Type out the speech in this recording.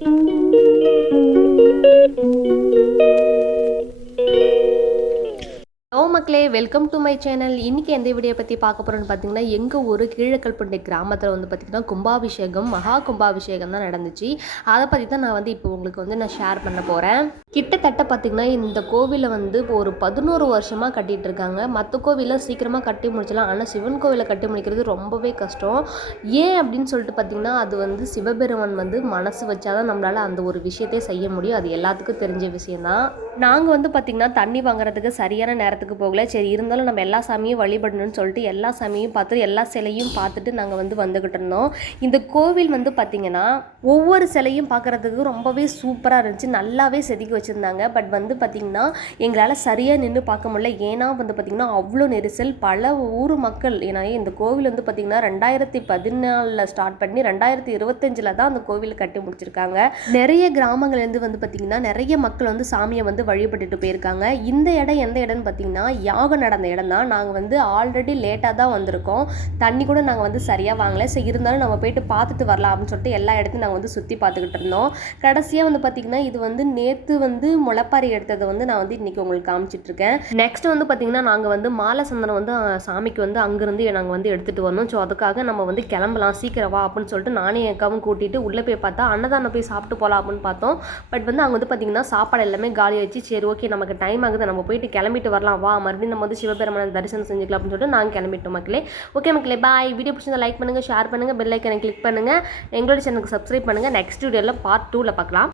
Hello மக்களே, welcome to my channel. இன்றைக்கி எந்த வீடியோ பற்றி பார்க்க போகிறோன்னு பார்த்தீங்கன்னா, எங்கள் ஊர் கீழக்கல்பண்டை கிராமத்தில் வந்து பார்த்திங்கன்னா கும்பாபிஷேகம், மகா கும்பாபிஷேகம் தான் நடந்துச்சு. அதை பற்றி தான் நான் வந்து இப்போ உங்களுக்கு வந்து நான் ஷேர் பண்ண போகிறேன். கிட்டத்தட்ட பார்த்திங்கன்னா இந்த கோவிலை வந்து இப்போ ஒரு 11 வருஷமாக கட்டிகிட்டு இருக்காங்க. மற்ற கோவிலில் சீக்கிரமாக கட்டி முடிச்சலாம், ஆனால் சிவன் கோவிலை கட்டி முடிக்கிறது ரொம்பவே கஷ்டம். ஏன் அப்படின்னு சொல்லிட்டு பார்த்திங்கன்னா, அது வந்து சிவபெருமான் வந்து மனசு வச்சாதான் நம்மளால் அந்த ஒரு விஷயத்தையே செய்ய முடியும். அது எல்லாத்துக்கும் தெரிஞ்ச விஷயந்தான். நாங்கள் வந்து பார்த்திங்கன்னா தண்ணி வாங்குறதுக்கு சரியான நேரத்துக்கு போகல. சரி, இருந்தாலும் நம்ம எல்லா சாமியும் வழிபடணும்னு சொல்லிட்டு எல்லா சாமியும் பார்த்து எல்லா சிலையும் பார்த்துட்டு நாங்கள் வந்து வந்துக்கிட்டு இருந்தோம். இந்த கோவில் வந்து பார்த்திங்கன்னா ஒவ்வொரு சிலையும் பார்க்குறதுக்கு ரொம்பவே சூப்பராக இருந்துச்சு, நல்லாவே செதுக்கி வச்சுருந்தாங்க. பட் வந்து பார்த்திங்கன்னா எங்களால் சரியாக நின்று பார்க்க முடியல. ஏன்னா வந்து பார்த்திங்கன்னா அவ்வளோ நெரிசல், பல ஊர் மக்கள். ஏன்னா இந்த கோவில் வந்து பார்த்திங்கன்னா 2014 ஸ்டார்ட் பண்ணி 2025 தான் அந்த கோவில் கட்டி முடிச்சிருக்காங்க. நிறைய கிராமங்கள்லேருந்து வந்து பார்த்திங்கன்னா நிறைய மக்கள் வந்து சாமியை வந்து வழிபட்டுட்டு போயிருக்காங்க. இந்த இடம் எந்த இடம்னு பார்த்திங்கன்னா யாகம் நடந்த இடம் தான். நாங்கள் வந்து ஆல்ரெடி லேட்டாக தான் வந்திருக்கோம். தண்ணி கூட நாங்கள் வந்து சரியாக வாங்கலை. சரி, இருந்தாலும் நம்ம போயிட்டு பார்த்துட்டு வரலாம் அப்படின்னு சொல்லிட்டு எல்லா இடத்தையும் நாங்கள் வந்து சுற்றி பார்த்துக்கிட்டு இருந்தோம். கடைசியாக வந்து பார்த்திங்கன்னா இது வந்து நேற்று வந்து முளைப்பாரி எடுத்ததை வந்து நான் வந்து இன்றைக்கி உங்களுக்கு காமிச்சிட்ருக்கேன். நெக்ஸ்ட் வந்து பார்த்திங்கன்னா நாங்கள் வந்து மாலை சந்தனம் வந்து சாமிக்கு வந்து அங்கேருந்து நாங்கள் வந்து எடுத்துகிட்டு வரணும். ஸோ அதுக்காக நம்ம வந்து கிளம்பலாம், சீக்கிரம் வா அப்படின்னு சொல்லிட்டு நானே என் அக்காவும் கூட்டிகிட்டு உள்ளே போய் பார்த்தா அன்னதானம் போய் சாப்பிட்டு போகலாம் அப்படின்னு பார்த்தோம். பட் வந்து அங்கே வந்து பார்த்திங்கன்னா சாப்பாடு எல்லாமே காலி ஆயிடுச்சு. சரி, ஓகே, நமக்கு டைம் ஆகுது, நம்ம போயிட்டு கிளம்பிட்டு வரலாம், வா மறுபடியும் நம்ம வந்து சிவபெருமான தரிசனம் செஞ்சுக்கலாம் அப்படின்னு சொல்லிட்டு நாங்கள் கிளம்பிட்டோம் மக்களே. ஓகே மக்களே, பாய். வீடியோ பிடிச்சிருந்தா லைக் பண்ணுங்கள், ஷேர் பண்ணுங்கள், பெல் ஐக்கனை கிளிக் பண்ணுங்கள், எங்களோட சேனலுக்கு சப்ஸ்கிரைப் பண்ணுங்கள். நெக்ஸ்ட் வீடியோவில் பார்ட் 2ல பார்க்கலாம்.